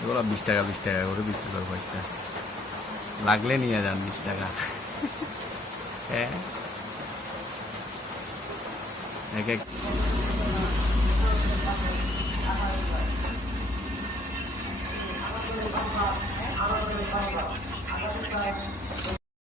এগুলো 20 টাকা করে বিক্রি করবো, একটা লাগলে নিয়ে যান 20 টাকা। হ্যাঁ, এক এক